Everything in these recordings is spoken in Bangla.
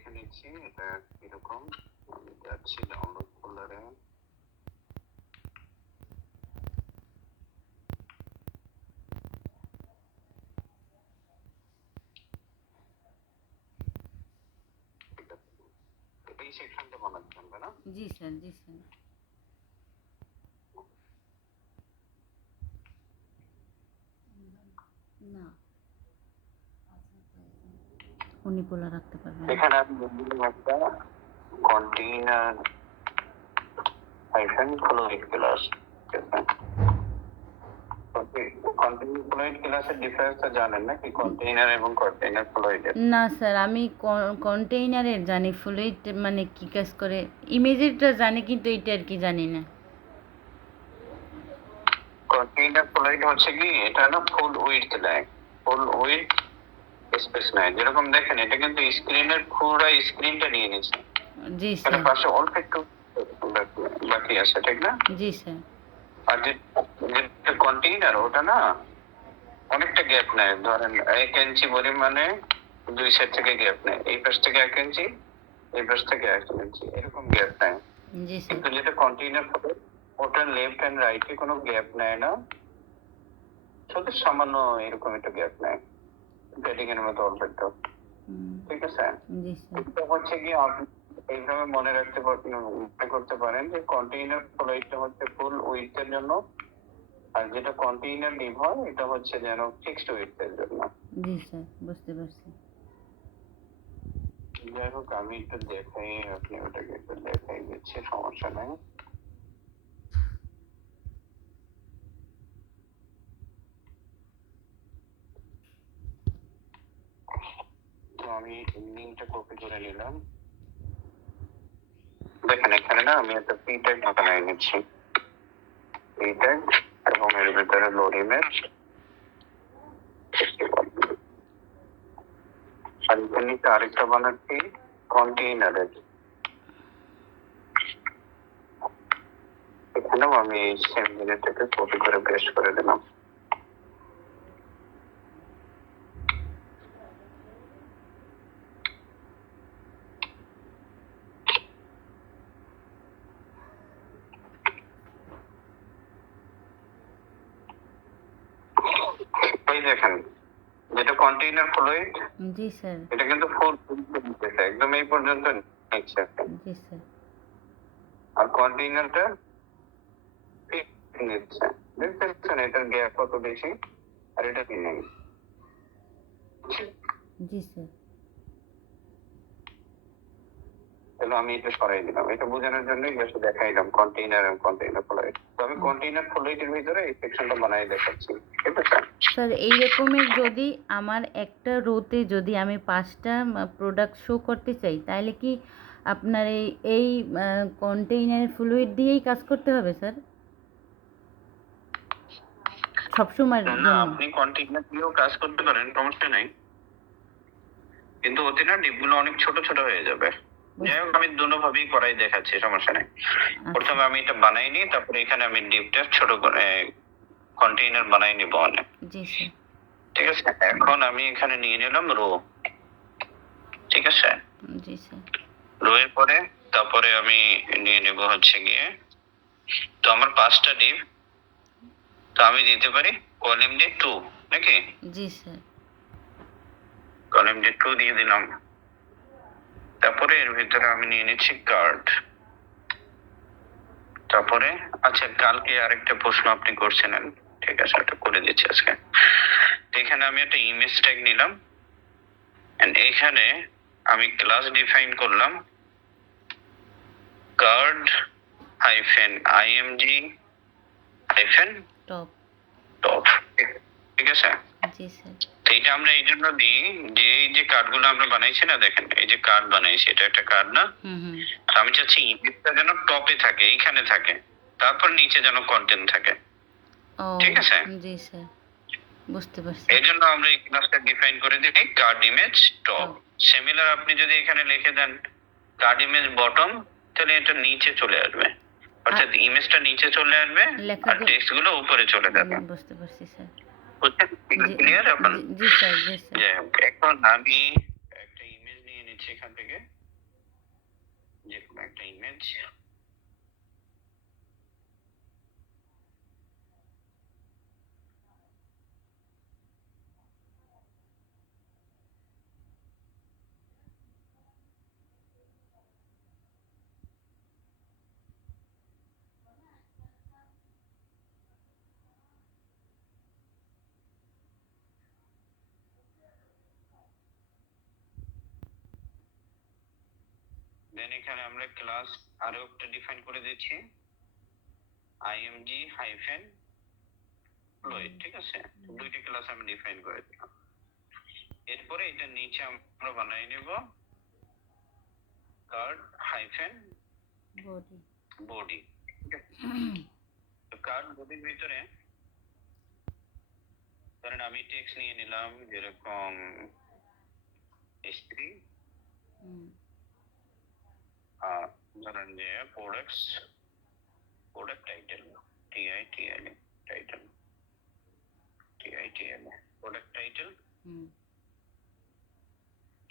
দেখে নিচ্ছি এটা কিরকম। আমি যাচ্ছি ডাউনলোড ফোল্ডারে। এই সেকশনটা বানাচ্ছেন তাই না? জি স্যার, জি স্যার। না, উনি পোলা রাখতে পারবেন। এখানে আমি একটা container hyphen fluid class. Container fluid ক্লাসের ডিফারেন্সটা জানেন নাকি কন্টেইনার এবং কন্টেইনার ফ্লুইডের? না স্যার, আমি কন্টেইনারের জানি, ফ্লুইড মানে কি কাজ করে ইমেজেরটা জানি, কিন্তু এটা আর কি জানি না। কন্টেইনার ফ্লুইড হচ্ছে কি, এটা না ফুল উইডথ নেয়, ফুল উইডথ স্পেস নেয়। যেরকম দেখেন এটা কিন্তু স্ক্রিনের পুরো স্ক্রিনটা নিয়ে নিচ্ছে। জি এখানে স্যার। পাশে অল্প একটু বাকি আছে, ঠিক না? জি স্যার। আর যে কন্টেইনার ওটা না অনেকটা গ্যাপ নেয়। ধরেন 1 ইঞ্চি পরিমাণে 2 সাইড থেকে গ্যাপ নেয়, এই পাশ থেকে 1 ইঞ্চি, এই পাশ থেকে 1 ইঞ্চি, এরকম গ্যাপ নেয়। জি স্যার। কিন্তু যেটা কন্টেইনার হবে ওটা লেফট এন্ড রাইটে কোনো গ্যাপ নেয় না, শুধু সামান্য এরকম একটা গ্যাপ নেয়, ব্যাটিং এর মতো অল্প একটু। ঠিক আছে? জি স্যার। তো হচ্ছে কি আপনি এইভাবে মনে রাখতে পারেন, মনে করতে পারেন যে কন্টেইনার ফ্লুইডটা হচ্ছে ফুল উইডথ এর জন্য, আর যেটা কন্টেইনার ডিপ হয় এটা হচ্ছে যেন ফিক্সড উইডথ এর জন্য। জি স্যার, বুঝতে পারছি। যাই হোক আমি একটু দেখাই, আপনি ওটাকে একটু দেখাই দিচ্ছি, সমস্যা নেই। তো আমি লিঙ্কটা কপি করে নিলাম। দেখেন এখানে না আমি একটা পি ট্যাগ বানিয়ে নিচ্ছি, পি ট্যাগ, এবং এর ভিতরে লোড ইমেজ। আর এখানে আরেকটা বানাচ্ছি কন্টেইনারের, এখানেও আমি এই সেম জিনিসটাকে কপি করে পেস্ট করে দিলাম। এই দেখেন যেটা কন্টেইনার ফ্লুইড, জি স্যার। এটা কিন্তু ফুল একদম এই পর্যন্ত নিচ্ছে। জি স্যার। আর কন্টেইনারটা নিচ্ছে, দেখতেছেন এটার গ্যাপ কত বেশি, আর এটা কি নেই। জি স্যার। তাহলে আমি এটা সরাই দিলাম, এটা বোঝানোর জন্যই জাস্ট দেখাইলাম কন্টেইনার এবং কন্টেইনার ফ্লুইড। তো আমি কন্টেইনার ফ্লুইডের ভিতরে এই সেকশনটা বানাই দেখাচ্ছি, ঠিক আছে? স্যার, এই রকমের যদি আমার একটা রোতে যদি আমি 5টা প্রোডাক্ট শো করতে চাই, তাহলে কি আপনার এই কন্টেইনার ফ্লুইড দিয়েই কাজ করতে হবে স্যার সবসময়ের না, জন্য? আপনি কন্টেইনার দিয়েও কাজ করতে পারেন, সমস্যা নাই, কিন্তু ওতে না ডিপগুলো অনেক ছোট ছোট হয়ে যাবে। যাই হোক আমি দুটো ভাবেই করাই দেখাচ্ছি, সমস্যা নেই। প্রথমে আমি এটা বানাই নি, তারপরে এখানে আমি ডিপটা ছোট করে কন্টেইনার বানাই নিব অনেক। জি স্যার। ঠিক আছে, এখন আমি এখানে নিয়ে নিলাম রো, ঠিক আছে? জি স্যার। রো এর পরে তারপরে আমি নিয়ে নেব হচ্ছে গিয়ে, তো আমার 5টা ডিপ, তো আমি দিতে পারি কলাম ডি 2 নাকি? জি স্যার। কলাম ডি 2 দিয়ে দিলাম। তারপরে এর ভিতরে আমি নিয়ে নিচ্ছি কার্ড। তারপরে আচ্ছা, কালকে আরেকটা প্রশ্ন আপনি করছিলেন, ঠিক আছে ওটা করে দিচ্ছি আজকে। এখানে আমি একটা ইমেজ ট্যাগ নিলাম, এন্ড এখানে আমি ক্লাস ডিফাইন করলাম card hyphen IMG hyphen top. Top, ঠিক আছে? জি স্যার। তো এটা আমরা এই জন্য দিই যে এই যে কার্ডগুলো আমরা বানাইছি না, দেখেন এই যে কার্ড বানাইছি, এটা একটা কার্ড না? আর আমি চাচ্ছি ইমেজটা যেন টপে থাকে, এইখানে থাকে, তারপর নিচে যেন কন্টেন্ট থাকে, ও ঠিক আছে? জি স্যার, বুঝতে পারছি। এই জন্য আমরা এই ক্লাসটা ডিফাইন করে দিই কার্ড ইমেজ টপ। সিমিলার আপনি যদি এখানে লিখে দেন কার্ড ইমেজ বটম, তাহলে এটা নিচে চলে আসবে, অর্থাৎ ইমেজটা নিচে চলে আসবে আর টেক্সট গুলো উপরে চলে যাবে। বুঝতে পারছি স্যার। বুঝছেন? ক্লিয়ার এখন? জি স্যার, জি স্যার। যাই হোক, এখন আমি একটা ইমেজ নিয়ে নিচ্ছি। নিচ্ছি এখান থেকে যে কোনো একটা ইমেজ। দেন এখানে আমরা ক্লাস আরো একটা ডিফাইন করে দিচ্ছি, img হাইফেন ফ্লুইড। ঠিক আছে, দুইটি ক্লাস আমি ডিফাইন করে দিলাম। এরপরে এটা নিচে আমরা বানাই নেব কার্ড হাইফেন বডি। বডি। তো কার্ড বডির ভিতরে ধরেন আমি টেক্সট নিয়ে নিলাম যেরকম স্ত্রী, ধরেন যে products, product title TITL title, TITL product title.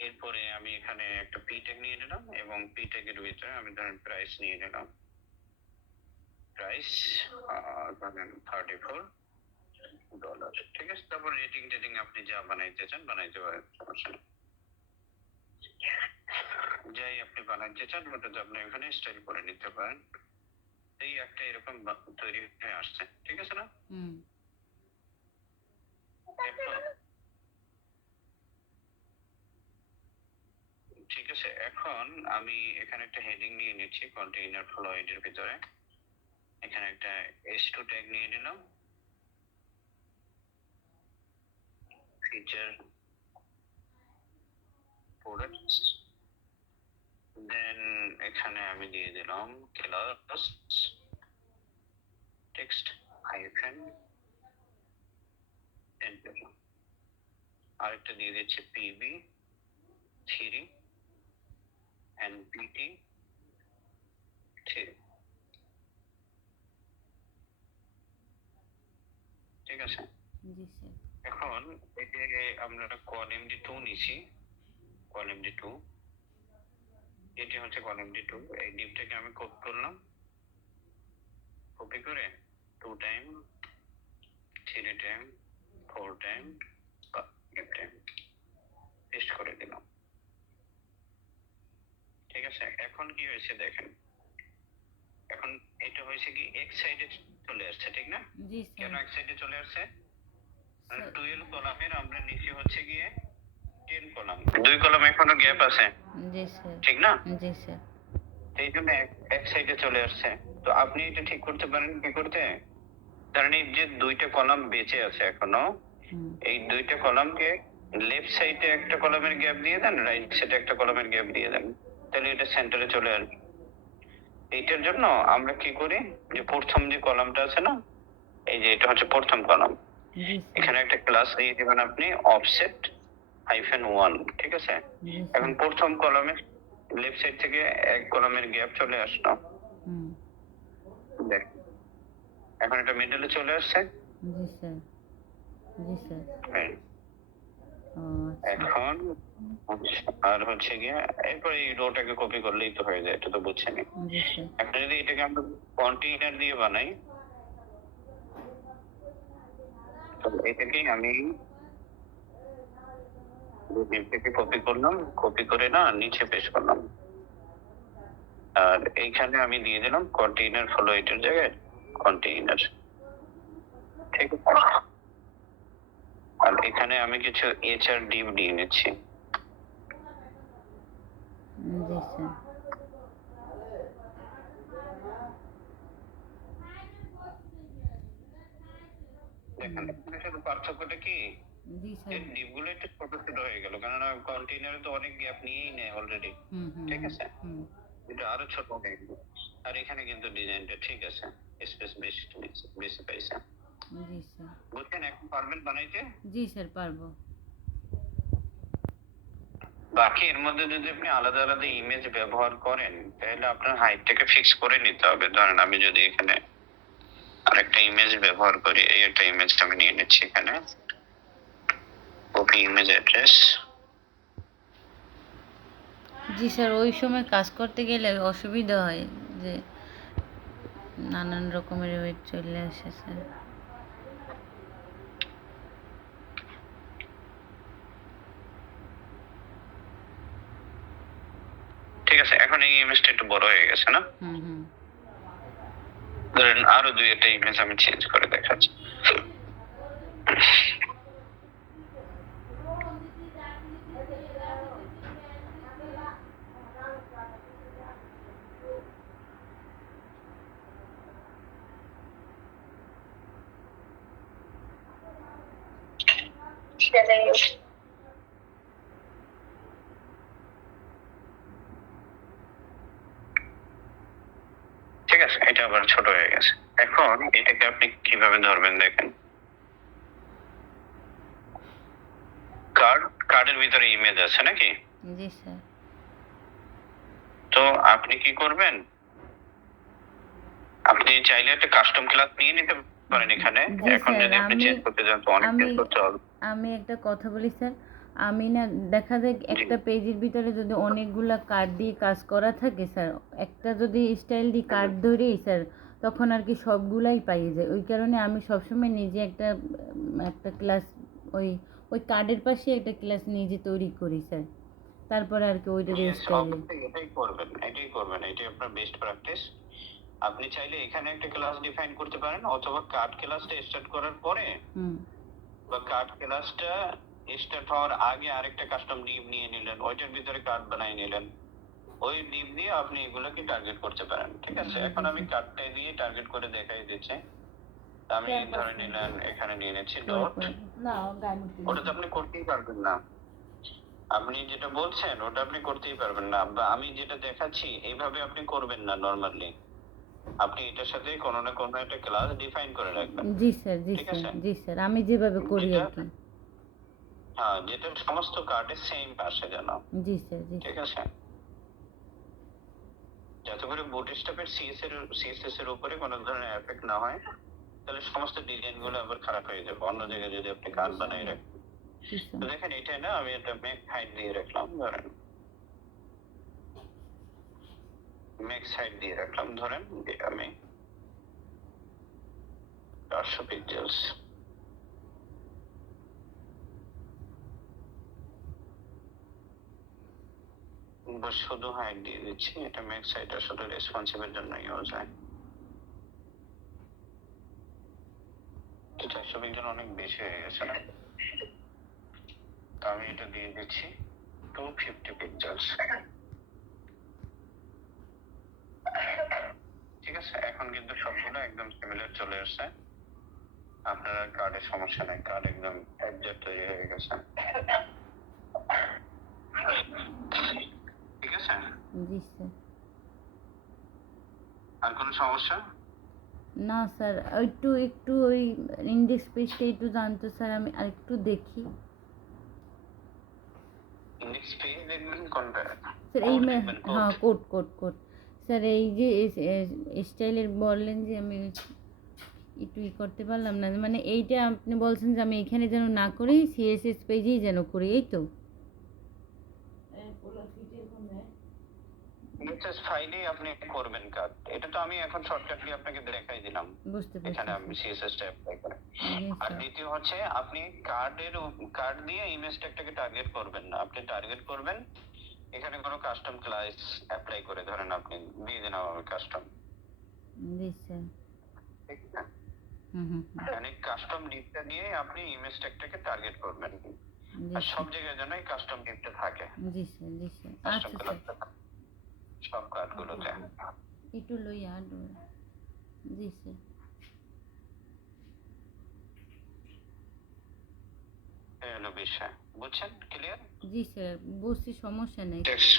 এরপরে আমি এখানে একটা পি ট্যাগ নিয়ে নিলাম এবং পি ট্যাগের ভিতরে আমি ধরেন প্রাইস নিয়ে নিলাম, প্রাইস ধরেন $34। ঠিক আছে, তারপর রেটিং টেটিং আপনি যা বানাইতে চান বানাইতে পারেন, সমস্যা নেই। যাই আপনি বানাইতে চান ওটা আপনি এখানে স্টাইল করে নিতে পারেন। এই একটা এরকম তৈরি হয়ে আসছে, ঠিক আছে না? ঠিক আছে, এখন আমি এখানে একটা হেডিং নিয়ে নিচ্ছি কন্টেইনার ফ্লুইড এর ভিতরে। এখানে একটা S2 ট্যাগ নিয়ে নিলাম, ফিচার প্রোডাক্টস। দেন এখানে আমি দিয়ে দিলাম ক্লাস টেক্সট হাইফেন এন্টার। আরেকটা দিয়ে দিচ্ছি PB3 NPT3। ঠিক আছে, জি স্যার। এখন এই যে আমরা CallMD2 নিছি, CallMD2 এটি হচ্ছে CallMD2। এই ডিপটাকে আমি কপি করলাম, কপি করে 2 time 3 time 4 time 5 time paste করে দিলাম। ঠিক আছে, এখন কি হয়েছে দেখেন, এখন এটা হয়েছে কি এক সাইডে চলে আসছে, ঠিক না? জি কেন স্যার। এক সাইডে চলে আসছে? 12 কলামের আমরা নিচে হচ্ছে গিয়ে 10 কলাম, 2 কলাম এখনো গ্যাপ আছে, জি স্যার। ঠিক না? জি স্যার। এই জন্য এক সাইডে চলে আসছে। তো আপনি এটা ঠিক করতে পারেন কি করতে, কারণ এই যে 2টা কলাম বেঁচে আছে এখনো, এই 2টা কলামকে লেফট সাইডে একটা কলামের গ্যাপ দিয়ে দেন, রাইট সাইডে একটা কলামের গ্যাপ দিয়ে দেন, তাহলে এটা সেন্টারে চলে আসবে। এইটার জন্য আমরা কি করি, যে প্রথম যে কলামটা আছে না, এই যে এটা হচ্ছে প্রথম কলাম, এখানে একটা ক্লাস দিয়ে দিবেন আপনি অফসেট -1। ঠিক আছে, এখন প্রথম কলামে লেফট সাইড থেকে এক কলামের গ্যাপ চলে আসলো, দেখ এখন এটা মিডলে চলে আসছে। জি স্যার। জি স্যার। হ্যাঁ। এখন আর হচ্ছে গিয়ে এরপর এই রোটাকে কপি করলেই তো হয়ে যায়, এটা তো বুঝছেনই। এখন যদি এটাকে আমরা কন্টেইনার দিয়ে বানাই, তো এটাকেই আমি থেকে কপি করলাম, কপি করে না নিচে পেস্ট করলাম, আর এইখানে আমি দিয়ে দিলাম কন্টেইনার ফ্লুইডের জায়গায় কন্টেইনার। ঠিক আছে, আর এখানে আমি কিছু HR ডিভ দিয়ে নিচ্ছি। জি স্যার। দেখেন এখানে শুধু পার্থক্যটা কি, জি স্যার। এই ডিভগুলো একটু ছোট ছোট হয়ে গেল, কারণ কন্টেইনারে তো অনেক গ্যাপ নিয়েই নেয় অলরেডি। ঠিক আছে, এটা আরো ছোট হয়ে গেল। আর এখানে কিন্তু ডিজাইনটা ঠিক আছে, স্পেস বেশি বেশি পাইছে। জি স্যার। বুঝছেন, এখন পারবেন বানাইতে? জি স্যার, পারবো। বাকি এর মধ্যে যদি আপনি আলাদা আলাদা ইমেজ ব্যবহার করেন, তাহলে আপনার হাইটটাকে ফিক্স করে নিতে হবে। ধরেন আমি যদি এখানে আরেকটা ইমেজ ব্যবহার করি, এই একটা ইমেজটা আমি নিয়ে নিচ্ছি, এখানে কপি ইমেজ অ্যাড্রেস, জি স্যার, ওই সময় কাজ করতে গেলে অসুবিধা হয় যে নানান রকমের ওয়েট চলে আসে স্যার। ঠিক আছে, এখন এই ইমেজটা একটু বড় হয়ে গেছে না? হুম। ধরেন আরো দুই একটা ইমেজ আমি চেঞ্জ করে দেখাচ্ছি। ঠিক আছে, এটা আবার ছোট হয়ে গেছে। এখন এটাকে আপনি কিভাবে ধরবেন দেখেন। কার্ডের ভিতরে ইমেজ আছে নাকি? জি স্যার। তো আপনি কি করবেন, আপনি চাইলে একটা কাস্টম ক্লাস নিয়ে নিতে পারেন এখানে। জি এখন স্যার, যদি আপনি চেঞ্জ করতে চান তো অনেক চেঞ্জ করতে হবে। আমি একটা কথা বলি স্যার, আমি না দেখা যায় একটা পেজের ভিতরে যদি অনেকগুলা কার্ড দিয়ে কাজ করা থাকে স্যার, একটা যদি স্টাইল দিয়ে কার্ড ধরেই স্যার, তখন আর কি সবগুলাই পাইয়ে যায়। ওই কারণে আমি সবসময় নিজে একটা ক্লাস ওই ওই কার্ডের পাশে একটা ক্লাস নিজে তৈরি করি স্যার, তারপরে আর কি ওইটার Yes, স্টাইলে। অবশ্যই এটাই করবেন, এটাই আপনার বেস্ট প্র্যাকটিস। আপনি চাইলে এখানে একটা ক্লাস ডিফাইন করতে পারেন, অথবা কার্ড ক্লাসটা স্টার্ট করার পরে হুম। বা কার্ড ক্লাসটা স্টার্ট হওয়ার আগে আরেকটা কাস্টম ডিভ নিয়ে নিলেন, ওইটার ভিতরে কার্ড বানিয়ে নিলেন। ওই ডিভ দিয়ে আপনি এগুলোকে টার্গেট করতে পারেন। ঠিক আছে, এখন আমি কার্ডটা দিয়ে টার্গেট করে দেখাই দিচ্ছি। আমি ধরে নিলেন এখানে নিয়ে নিচ্ছি ডট। ওটা তো আপনি করতেই পারবেন না, আপনি যেটা বলছেন ওটা আপনি করতেই পারবেন না, বা আমি যেটা দেখাচ্ছি এইভাবে আপনি করবেন না নরমালি। আপনি এটার সাথে কোনো না কোনো একটা ক্লাস ডিফাইন করে রাখবেন। জি স্যার, ঠিক আছে, জি স্যার, আমি যেভাবে করি যেটা আর কি। হ্যাঁ, যেটা সমস্ত কার্ডে সেম আসে যেন। জি স্যার, ঠিক আছে, যাতে করে বুটস্ট্র্যাপের সিএসএস এর উপরে কোনো ধরনের এফেক্ট না হয়, তাহলে সমস্ত ডিজাইন গুলো আবার খারাপ হয়ে যাবে অন্য জায়গায় যদি আপনি কার্ড বানাই রাখেন। জি তো স্যার। দেখেন এটা না, আমি একটা মেক হাইট দিয়ে রাখলাম, ধরেন মেক্স হাইট দিয়ে রাখলাম, ধরেন যে আমি 400 পিক্সেলস। শুধু হাইট দিয়ে দিচ্ছি, এটা মেক্স হাইট আসলে রেসপন্সিভের জন্য ইউজ হয়। 400 পিক্সেল অনেক বেশি হয়ে গেছে না, তো আমি এটা দিয়ে দিচ্ছি 250 পিক্সেলস। ঠিক আছে, এখন কিন্তু সবগুলো একদম সিমিলার চলে আসছে, আপনার আর কার্ডের সমস্যা নাই, কার্ড একদম একজ্যাক্ট তৈরি হয়ে গেছে। ঠিক আছে, জি স্যার। আর কোনো সমস্যা? না স্যার, একটু ওই ইন্ডেক্স পেজটা একটু জানতো স্যার, আমি আরেকটু দেখি ইন্ডেক্স পেজ দেখবেন কোনটা? স্যার। কোড দেখবেন, হ্যাঁ, কোড। Code sir. এই যে স্টাইলের বললেন যে আমি একটু করতে পারলাম না, মানে এইটা আপনি বলছেন যে আমি এখানে যেন না করি, সিএসএস পেজেই যেন করি, এই তো? সিএসএস ফাইলেই আপনি করবেন কাজ, এটা তো আমি এখন শর্টকাটলি আপনাকে দেখাই দিলাম। বুঝতে এখানে পারছি আমি সিএসএস টা অ্যাপ্লাই করে। জি আর স্যার। দ্বিতীয় হচ্ছে, আপনি কার্ড দিয়ে ইমেজ ট্যাগটাকে টার্গেট করবেন না, আপনি টার্গেট করবেন এখানে কোনো কাস্টম ক্লাস অ্যাপ্লাই করে, ধরেন আপনি দিয়ে দিন আমাকে কাস্টম। জি স্যার। ঠিক না, হুম। মানে কাস্টম ডিপটা দিয়ে আপনি ইমেজ ট্যাগটাকে টার্গেট করবেন, জি আর সব স্যার। জায়গায় যেন এই কাস্টম ডিপটা থাকে, জি স্যার। কাস্টম আচ্ছা স্যার, ক্লাসটা সব কার্ডগুলোতে। একটু লই আর। জি স্যার। এই হলো বিষয়, বুঝছেন? ক্লিয়ার? জি স্যার, বুঝছি, সমস্যা নেই। টেক্সট